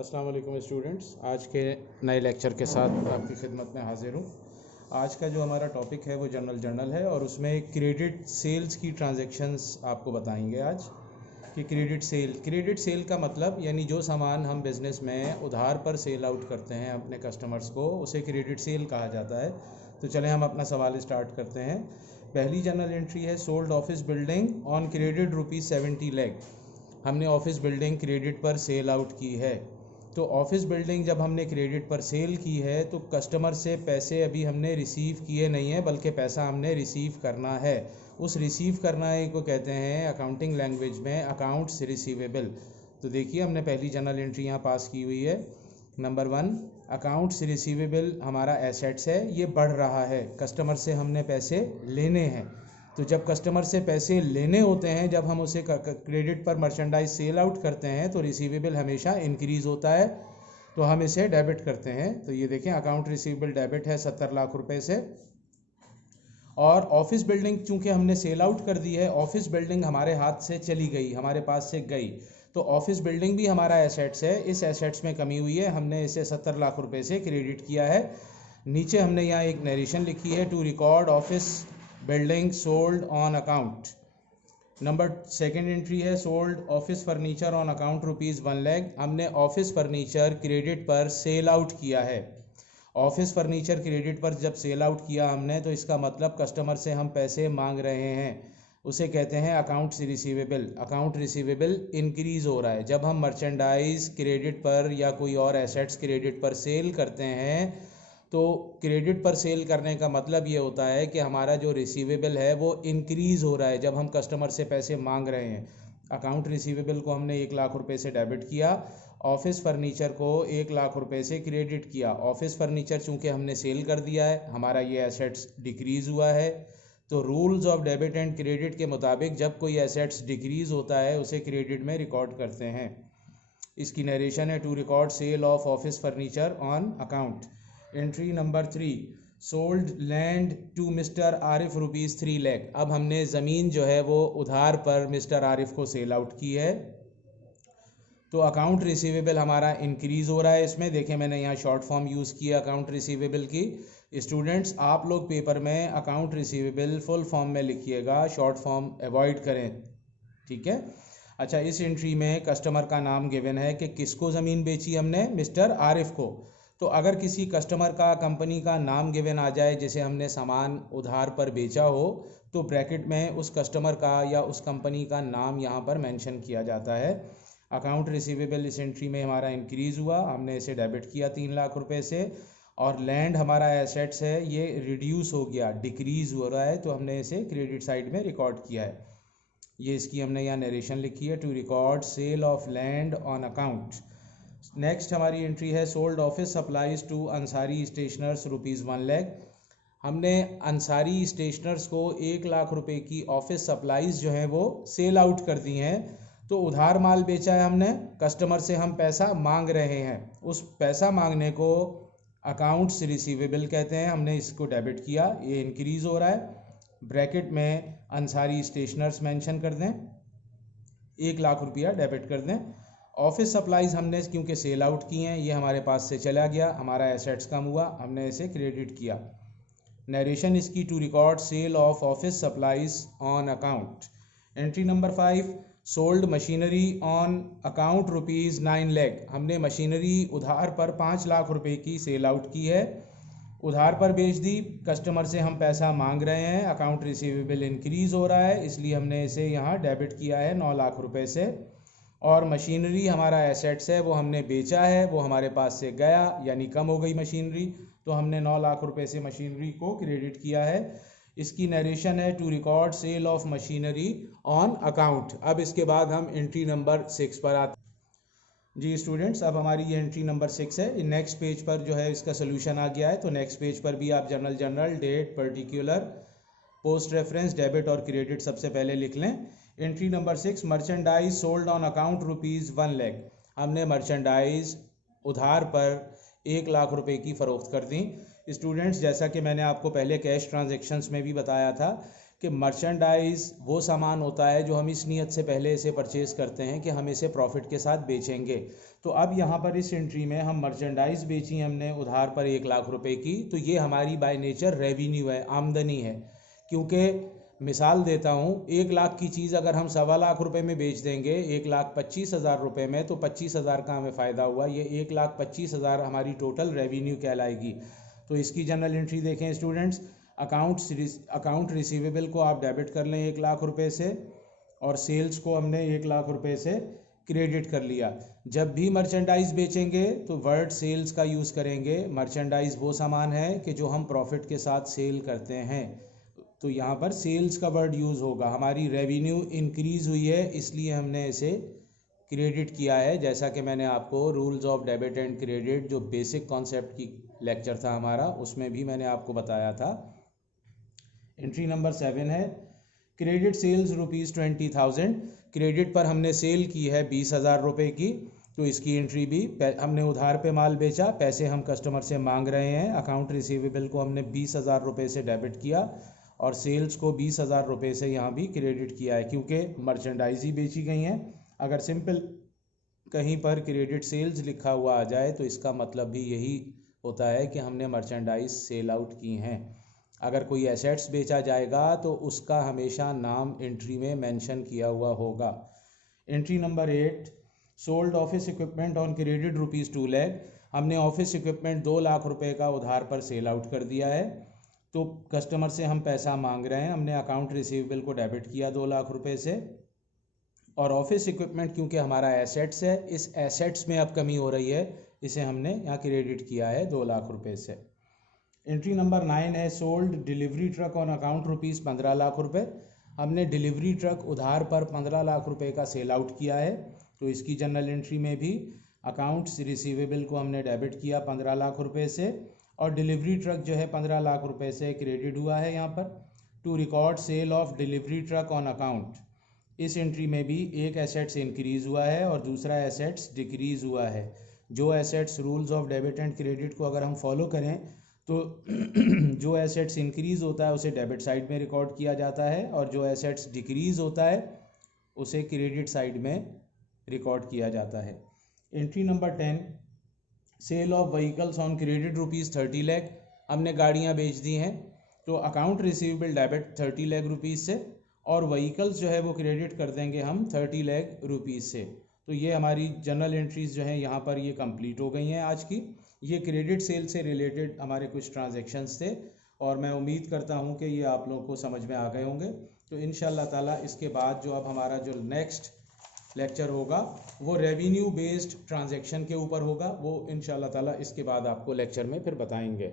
अस्सलाम वालेकुम स्टूडेंट्स, आज के नए लेक्चर के साथ आपकी खिदमत में हाजिर हूँ। आज का जो हमारा टॉपिक है वो जर्नल है और उसमें क्रेडिट सेल्स की ट्रांजैक्शंस आपको बताएंगे आज कि क्रेडिट सेल का मतलब यानी जो सामान हम बिज़नेस में उधार पर सेल आउट करते हैं अपने कस्टमर्स को, उसे क्रेडिट सेल कहा जाता है। तो चलें हम अपना सवाल स्टार्ट करते हैं। पहली जर्नल एंट्री है sold office building on credit ₹70 lakh. हमने ऑफिस बिल्डिंग क्रेडिट पर सेल आउट की है। तो ऑफिस बिल्डिंग जब हमने क्रेडिट पर सेल की है तो कस्टमर से पैसे अभी हमने रिसीव किए नहीं है, बल्कि पैसा हमने रिसीव करना है। उस रिसीव करना है को कहते हैं अकाउंटिंग लैंग्वेज में अकाउंट्स रिसीवेबल। तो देखिए हमने पहली जर्नल एंट्री यहाँ पास की हुई है। नंबर 1, अकाउंट्स रिसीवेबल हमारा एसेट्स है, ये बढ़ रहा है। कस्टमर से हमने पैसे लेने हैं, तो जब कस्टमर से पैसे लेने होते हैं, जब हम उसे क्रेडिट पर मर्चेंडाइज सेल आउट करते हैं तो रिसीवेबल हमेशा इंक्रीज़ होता है, तो हम इसे डेबिट करते हैं। तो ये देखें अकाउंट रिसीवेबल डेबिट है 70 लाख रुपए से। और ऑफिस बिल्डिंग चूंकि हमने सेल आउट कर दी है, ऑफिस बिल्डिंग हमारे हाथ से चली गई, हमारे पास से गई, तो ऑफिस बिल्डिंग भी हमारा एसेट्स है। इस एसेट्स में कमी हुई है, हमने इसे 70 लाख रुपए से क्रेडिट किया है। नीचे हमने यहाँ एक नरेशन लिखी है, to record office building sold on account. Number 2 entry है sold office furniture on account ₹1 lakh. हमने ऑफिस फर्नीचर क्रेडिट पर सेल आउट किया है। ऑफिस फर्नीचर क्रेडिट पर जब सेल आउट किया हमने, तो इसका मतलब कस्टमर से हम पैसे मांग रहे हैं, उसे कहते हैं accounts receivable. Account receivable increase हो रहा है। जब हम मर्चेंडाइज क्रेडिट पर या कोई और एसेट्स क्रेडिट पर सेल करते हैं, तो क्रेडिट पर सेल करने का मतलब ये होता है कि हमारा जो रिसीवेबल है वो इंक्रीज़ हो रहा है जब हम कस्टमर से पैसे मांग रहे हैं। अकाउंट रिसीवेबल को हमने 1 लाख रुपए से डेबिट किया, ऑफिस फर्नीचर को 1 लाख रुपए से क्रेडिट किया। ऑफिस फर्नीचर चूँकि हमने सेल कर दिया है, हमारा ये एसेट्स डिक्रीज़ हुआ है। तो rules of debit and credit के मुताबिक जब कोई एसेट्स डिक्रीज़ होता है उसे क्रेडिट में रिकॉर्ड करते हैं। इसकी नरेशन है, to record sale of office furniture on account. Entry number 3, sold land to mister Arif ₹3 lakh. अब हमने ज़मीन जो है वो उधार पर मिस्टर आरिफ को सेल आउट की है, तो अकाउंट रिसीवेबल हमारा इंक्रीज़ हो रहा है। इसमें देखें मैंने यहाँ शॉर्ट फॉर्म यूज़ किया अकाउंट रिसीवेबल की। स्टूडेंट्स आप लोग पेपर में अकाउंट रिसीवेबल फुल फॉर्म में लिखिएगा, शॉर्ट फॉर्म अवॉइड करें, ठीक है। अच्छा, इस एंट्री में कस्टमर का नाम गिवन है कि किसको ज़मीन बेची हमने, मिस्टर आरिफ को। तो अगर किसी कस्टमर का कंपनी का नाम गिवन आ जाए जिसे हमने सामान उधार पर बेचा हो, तो ब्रैकेट में उस कस्टमर का या उस कंपनी का नाम यहाँ पर मेंशन किया जाता है। अकाउंट रिसीवेबल इस एंट्री में हमारा इंक्रीज़ हुआ, हमने इसे डेबिट किया 3 लाख रुपए से। और लैंड हमारा एसेट्स है, ये रिड्यूस हो गया, डिक्रीज़ हो रहा है, तो हमने इसे क्रेडिट साइड में रिकॉर्ड किया है। ये इसकी हमने यहाँ नरेशन लिखी है, to record sale of land on account. Next हमारी एंट्री है sold office supplies to Ansari stationers ₹1 lakh. हमने अंसारी स्टेशनर्स को 1 लाख रुपए की ऑफिस सप्लाईज जो हैं वो सेल आउट कर दी हैं। तो उधार माल बेचा है हमने, कस्टमर से हम पैसा मांग रहे हैं, उस पैसा मांगने को अकाउंट्स रिसीवेबल कहते हैं। हमने इसको डेबिट किया, ये इंक्रीज़ हो रहा है। ब्रैकेट में अंसारी स्टेशनर्स मेंशन कर दें, 1 लाख रुपया डेबिट कर दें। ऑफिस सप्लाईज हमने क्योंकि सेल आउट की हैं, ये हमारे पास से चला गया, हमारा एसेट्स कम हुआ, हमने इसे क्रेडिट किया। नरेशन इसकी, to record sale of office supplies on account. Entry number 5, sold machinery on account ₹9 lakh. हमने मशीनरी उधार पर 5 लाख रुपए की सेल आउट की है, उधार पर बेच दी, कस्टमर से हम पैसा मांग रहे हैं, अकाउंट रिसीवेबल इंक्रीज़ हो रहा है, इसलिए हमने इसे यहाँ डेबिट किया है 9 लाख रुपए से। और मशीनरी हमारा एसेट्स है, वो हमने बेचा है, वो हमारे पास से गया, यानी कम हो गई मशीनरी, तो हमने 9 लाख रुपए से मशीनरी को क्रेडिट किया है। इसकी नरेशन है, to record sale of machinery on account. अब इसके बाद हम एंट्री नंबर 6 पर आते हैं। जी स्टूडेंट्स, अब हमारी ये एंट्री नंबर 6 है। नेक्स्ट पेज पर जो है इसका सोल्यूशन आ गया है, तो नेक्स्ट पेज पर भी आप journal date, particular, post reference, debit और क्रेडिट सबसे पहले लिख लें। Entry number 6, merchandise sold on account ₹1 lakh. हमने मर्चेंडाइज उधार पर 1 लाख रुपए की फ़रोख्त कर दी। स्टूडेंट्स, जैसा कि मैंने आपको पहले कैश ट्रांजैक्शंस में भी बताया था कि मर्चेंडाइज वो सामान होता है जो हम इस नीयत से पहले इसे परचेज़ करते हैं कि हम इसे प्रॉफिट के साथ बेचेंगे। तो अब यहाँ पर इस एंट्री में हम मर्चेंडाइज बेची हमने उधार पर 1 लाख रुपए की, तो ये हमारी बाय नेचर रेवेन्यू है, आमदनी है। क्योंकि मिसाल देता हूँ, 1 लाख की चीज़ अगर हम 1.25 लाख रुपए में बेच देंगे 1,25,000 रुपए में, तो 25,000 का हमें फ़ायदा हुआ। ये 1,25,000 हमारी टोटल रेवेन्यू कहलाएगी। तो इसकी जनरल एंट्री देखें स्टूडेंट्स, अकाउंट रिसीवेबल को आप डेबिट कर लें 1 लाख रुपए से, और सेल्स को हमने 1 लाख रुपए से क्रेडिट कर लिया। जब भी मर्चेंडाइज बेचेंगे तो वर्ड सेल्स का यूज़ करेंगे। मर्चेंडाइज वो सामान है कि जो हम प्रॉफिट के साथ सेल करते हैं, तो यहाँ पर सेल्स का वर्ड यूज़ होगा। हमारी रेवेन्यू इंक्रीज़ हुई है इसलिए हमने इसे क्रेडिट किया है। जैसा कि मैंने आपको rules of debit and credit जो बेसिक कॉन्सेप्ट की लेक्चर था हमारा, उसमें भी मैंने आपको बताया था। एंट्री नंबर 7 है क्रेडिट सेल्स ₹20,000। क्रेडिट पर हमने सेल की है 20,000 रुपये की, तो इसकी एंट्री भी हमने उधार पे माल बेचा, पैसे हम कस्टमर से मांग रहे हैं। अकाउंट रिसीवेबल को हमने 20,000 रुपये से डेबिट किया और सेल्स को 20,000 रुपये से यहाँ भी क्रेडिट किया है, क्योंकि मर्चेंडाइज ही बेची गई हैं। अगर सिंपल कहीं पर क्रेडिट सेल्स लिखा हुआ आ जाए तो इसका मतलब भी यही होता है कि हमने मर्चेंडाइज सेल आउट की हैं। अगर कोई एसेट्स बेचा जाएगा तो उसका हमेशा नाम एंट्री में मेंशन किया हुआ होगा। Entry number 8 sold office equipment on credit ₹2 lakh. हमने ऑफिस इक्विपमेंट 2 लाख रुपए का उधार पर सेल आउट कर दिया है, तो कस्टमर से हम पैसा मांग रहे हैं। हमने अकाउंट रिसीवेबल को डेबिट किया 2 लाख रुपए से, और ऑफिस इक्विपमेंट क्योंकि हमारा एसेट्स है, इस एसेट्स में अब कमी हो रही है, इसे हमने यहाँ क्रेडिट किया है 2 लाख रुपए से। एंट्री नंबर 9 है sold delivery truck on account ₹15 lakh रुपए। हमने डिलीवरी ट्रक उधार पर 15 लाख रुपए का सेल आउट किया है, तो इसकी जनरल एंट्री में भी अकाउंट्स रिसीवेबल को हमने डेबिट किया 15 लाख रुपए से, और डिलीवरी ट्रक जो है 15 लाख रुपए से क्रेडिट हुआ है यहाँ पर। To record sale of delivery truck on account, इस एंट्री में भी एक एसेट्स इंक्रीज़ हुआ है और दूसरा एसेट्स डिक्रीज़ हुआ है। जो assets rules of debit and credit को अगर हम फॉलो करें तो जो एसेट्स इंक्रीज़ होता है उसे डेबिट साइड में रिकॉर्ड किया जाता है, और जो एसेट्स डिक्रीज़ होता है उसे क्रेडिट साइड में रिकॉर्ड किया जाता है। Entry number 10 sale of vehicles on credit ₹30 lakh. हमने गाड़ियां बेच दी हैं, तो account receivable debit 30 lakh rupees से, और व्हीकल्स जो है वो क्रेडिट कर देंगे हम 30 लाख रुपीज़ से। तो ये हमारी जनरल एंट्रीज़ जो हैं यहाँ पर ये कंप्लीट हो गई हैं आज की। ये क्रेडिट सेल से रिलेटेड हमारे कुछ ट्रांजैक्शंस थे, और मैं उम्मीद करता हूँ कि ये आप लोगों को समझ में आ गए होंगे। तो इंशाल्लाह ताला इसके बाद जो अब हमारा जो नेक्स्ट लेक्चर होगा वो रेवेन्यू बेस्ड ट्रांजैक्शन के ऊपर होगा, वो इंशाल्लाह ताला इसके बाद आपको लेक्चर में फिर बताएंगे।